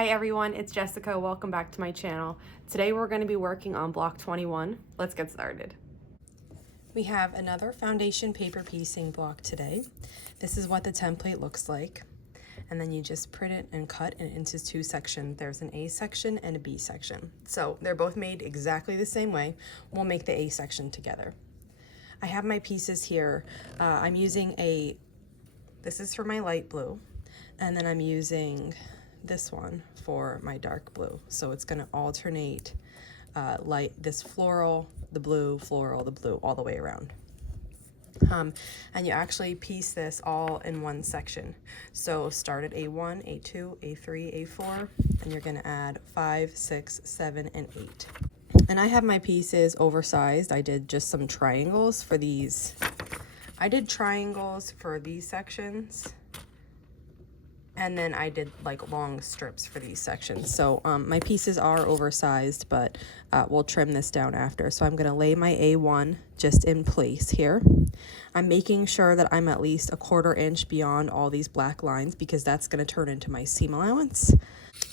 Hi everyone, it's Jessica. Welcome back to my channel. Today we're going to be working on block 21. Let's get started. We have another foundation paper piecing block today. This is what the template looks like. And then you just print it and cut it into two sections. There's an A section and a B section. So they're both made exactly the same way. We'll make the A section together. I have my pieces here. I'm using this is for my light blue, and then I'm using this one for my dark blue. So it's going to alternate this floral, the blue, floral, the blue, all the way around. And you actually piece this all in one section. So start at A1, A2, A3, A4, and you're going to add 5, 6, 7, and 8. And I have my pieces oversized. I did just some triangles for these. I did triangles for these sections. And then I did like long strips for these sections. So my pieces are oversized, but we'll trim this down after. So I'm gonna lay my A1 just in place here. I'm making sure that I'm at least 1/4 inch beyond all these black lines because that's gonna turn into my seam allowance.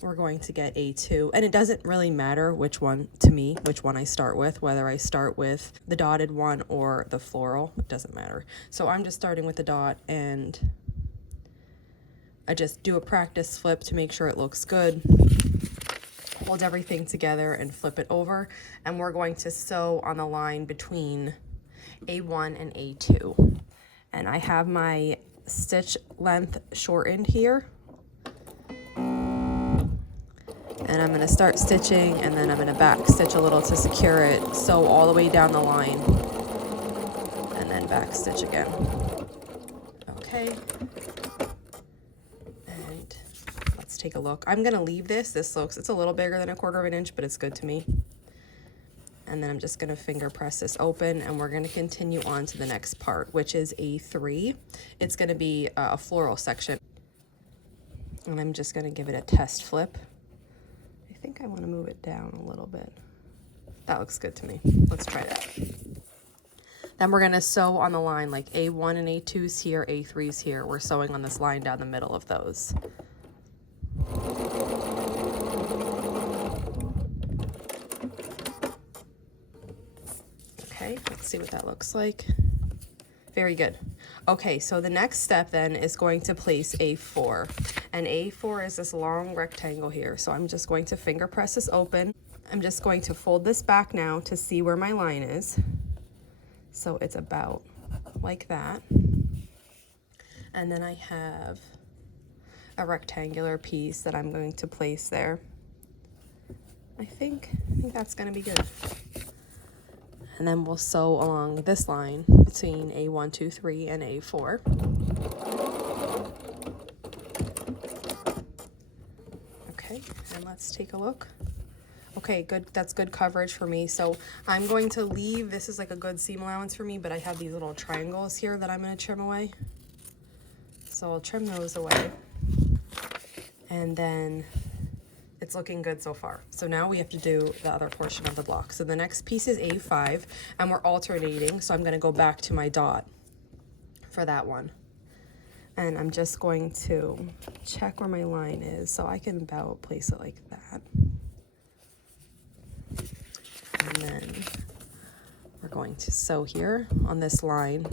We're going to get A2, and it doesn't really matter which one, to me, which one I start with, whether I start with the dotted one or the floral, it doesn't matter. So I'm just starting with the dot, and I just do a practice flip to make sure it looks good. Hold everything together and flip it over. And we're going to sew on the line between A1 and A2. And I have my stitch length shortened here. And I'm gonna start stitching, and then I'm gonna back stitch a little to secure it. Sew all the way down the line, and then back stitch again. Okay. Let's take a look. I'm gonna leave this. It's a little bigger than 1/4 inch, but it's good to me. And then I'm just gonna finger press this open, and we're gonna continue on to the next part, which is A3. It's gonna be a floral section. And I'm just gonna give it a test flip. I think I wanna move it down a little bit. That looks good to me. Let's try that. Then we're gonna sew on the line like A1 and A2's here, A3's here. We're sewing on this line down the middle of those. Okay, let's see what that looks like. Very good. Okay, so the next step then is going to place A4. And A4 is this long rectangle here. So I'm just going to finger press this open. I'm just going to fold this back now to see where my line is. So it's about like that. And then I have a rectangular piece that I'm going to place there. I think that's gonna be good. And then we'll sew along this line between A1, 2, 3 and A4. Okay, and let's take a look. Okay, good, that's good coverage for me. So I'm going to leave, this is like a good seam allowance for me, but I have these little triangles here that I'm gonna trim away. So I'll trim those away. And then it's looking good so far. So now we have to do the other portion of the block. So the next piece is A5, and we're alternating. So I'm gonna go back to my dot for that one. And I'm just going to check where my line is. So I can about place it like that. And then we're going to sew here on this line.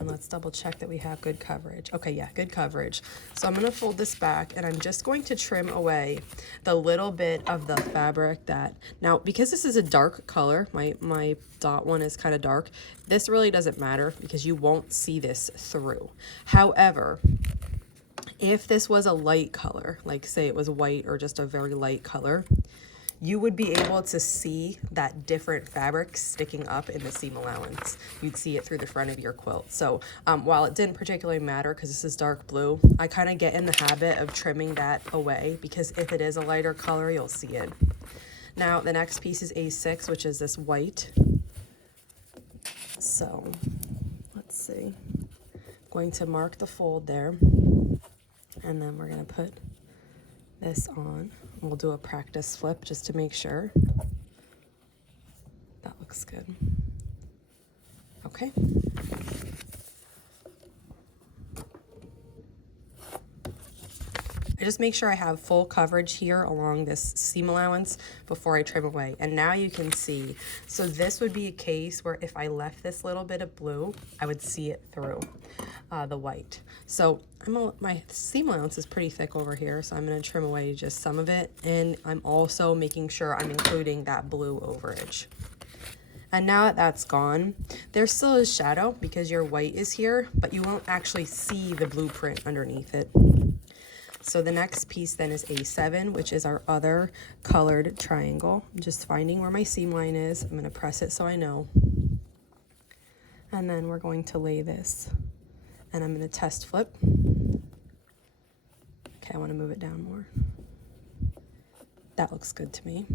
And let's double check that we have good coverage. Okay, yeah, good coverage. So I'm gonna fold this back, and I'm just going to trim away the little bit of the fabric that, now because this is a dark color, my dot one is kind of dark, this really doesn't matter because you won't see this through. However, if this was a light color, like say it was white or just a very light color, you would be able to see that different fabric sticking up in the seam allowance. You'd see it through the front of your quilt. So while it didn't particularly matter because this is dark blue, I kind of get in the habit of trimming that away because if it is a lighter color, you'll see it. Now the next piece is A6, which is this white. So let's see. I'm going to mark the fold there, and then we're gonna put this on. We'll do a practice flip just to make sure. That looks good. Okay. I just make sure I have full coverage here along this seam allowance before I trim away. And now you can see, so this would be a case where if I left this little bit of blue, I would see it through the white. So my seam allowance is pretty thick over here, so I'm gonna trim away just some of it. And I'm also making sure I'm including that blue overage. And now that that's gone, there still is shadow because your white is here, but you won't actually see the blueprint underneath it. So the next piece then is A7, which is our other colored triangle. I'm just finding where my seam line is. I'm gonna press it so I know. And then we're going to lay this. And I'm gonna test flip. Okay, I wanna move it down more. That looks good to me.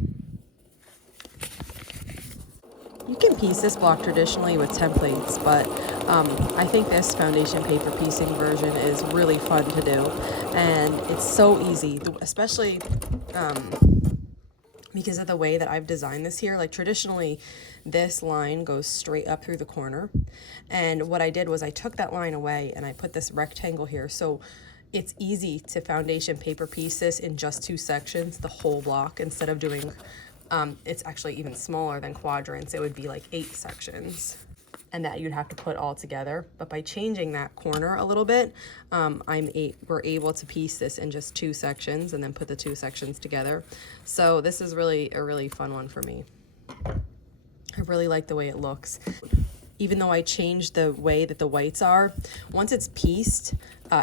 You can piece this block traditionally with templates, but I think this foundation paper piecing version is really fun to do, and it's so easy, especially because of the way that I've designed this here. Like traditionally, this line goes straight up through the corner, and what I did was I took that line away and I put this rectangle here, so it's easy to foundation paper piece this in just 2 sections, the whole block, instead of doing it's actually even smaller than quadrants. It would be like 8 sections, and that you'd have to put all together. But by changing that corner a little bit, we're able to piece this in just 2 sections and then put the 2 sections together. So this is really a really fun one for me. I really like the way it looks. Even though I changed the way that the whites are, once it's pieced,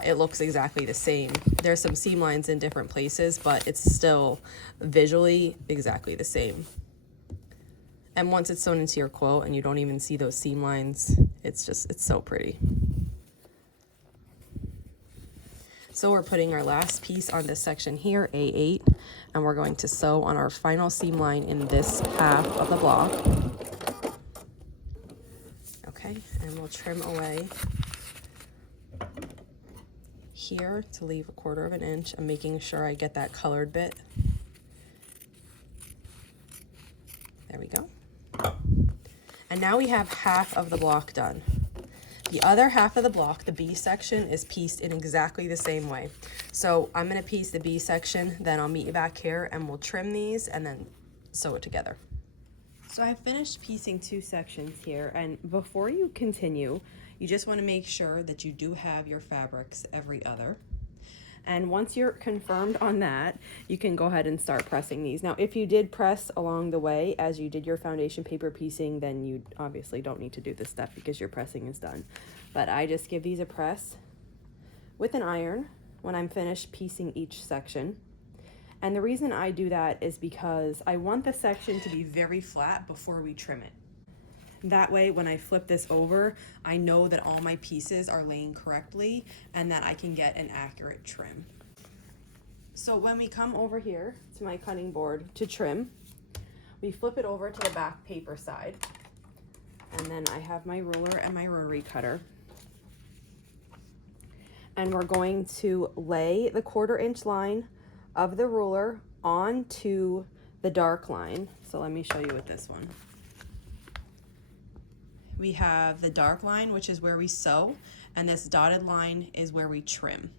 it looks exactly the same. There's some seam lines in different places, but it's still visually exactly the same. And once it's sewn into your quilt and you don't even see those seam lines, it's so pretty. So we're putting our last piece on this section here, A8, and we're going to sew on our final seam line in this half of the block. Okay, and we'll trim away here to leave 1/4 inch. I'm making sure I get that colored bit. There we go. And now we have half of the block done. The other half of the block, the B section, is pieced in exactly the same way. So I'm gonna piece the B section, then I'll meet you back here and we'll trim these and then sew it together. So I've finished piecing 2 sections here, and before you continue, you just want to make sure that you do have your fabrics every other. And once you're confirmed on that, you can go ahead and start pressing these. Now, if you did press along the way as you did your foundation paper piecing, then you obviously don't need to do this step because your pressing is done. But I just give these a press with an iron when I'm finished piecing each section. And the reason I do that is because I want the section to be very flat before we trim it. That way, when I flip this over, I know that all my pieces are laying correctly and that I can get an accurate trim. So when we come over here to my cutting board to trim, we flip it over to the back paper side. And then I have my ruler and my rotary cutter. And we're going to lay the 1/4 inch line of the ruler onto the dark line. So let me show you with this one. We have the dark line, which is where we sew, and this dotted line is where we trim.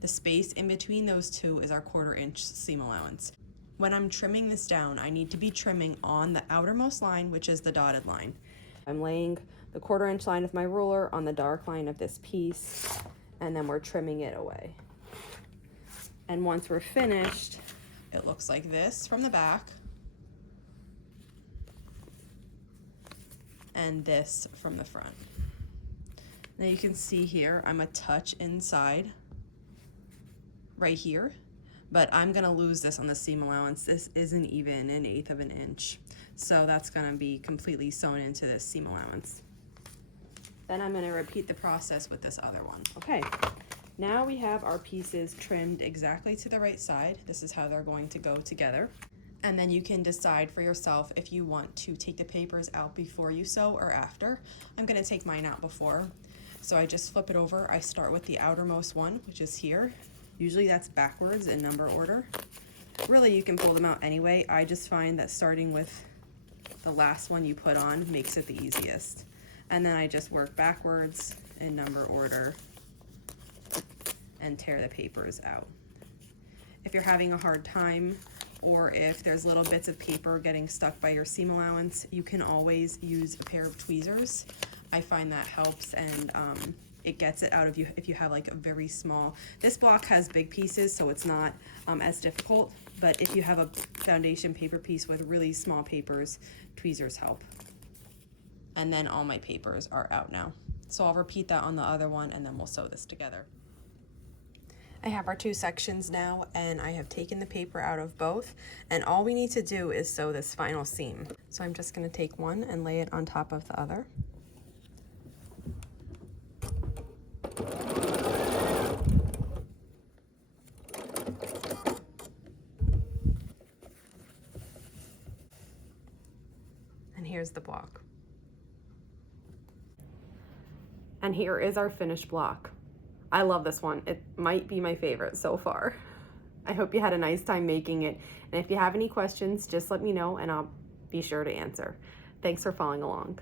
The space in between those two is our 1/4 inch seam allowance. When I'm trimming this down, I need to be trimming on the outermost line, which is the dotted line. I'm laying the 1/4 inch line of my ruler on the dark line of this piece, and then we're trimming it away. And once we're finished, it looks like this from the back, and this from the front. Now you can see here, I'm a touch inside right here, but I'm gonna lose this on the seam allowance. This isn't even 1/8 of an inch. So that's gonna be completely sewn into this seam allowance. Then I'm gonna repeat the process with this other one. Okay. Now we have our pieces trimmed exactly to the right side. This is how they're going to go together. And then you can decide for yourself if you want to take the papers out before you sew or after. I'm gonna take mine out before. So I just flip it over. I start with the outermost one, which is here. Usually that's backwards in number order. Really, you can pull them out anyway. I just find that starting with the last one you put on makes it the easiest. And then I just work backwards in number order and tear the papers out. if you're having a hard time, or if there's little bits of paper getting stuck by your seam allowance, you can always use a pair of tweezers. I find that helps, and it gets it out of you if you have like a very small, this block has big pieces, so it's not as difficult, but if you have a foundation paper piece with really small papers, tweezers help. And then all my papers are out now. So I'll repeat that on the other one, and then we'll sew this together. I have our 2 sections now, and I have taken the paper out of both, and all we need to do is sew this final seam. So I'm just going to take one and lay it on top of the other. And here's the block. And here is our finished block. I love this one. It might be my favorite so far. I hope you had a nice time making it. And if you have any questions, just let me know and I'll be sure to answer. Thanks for following along.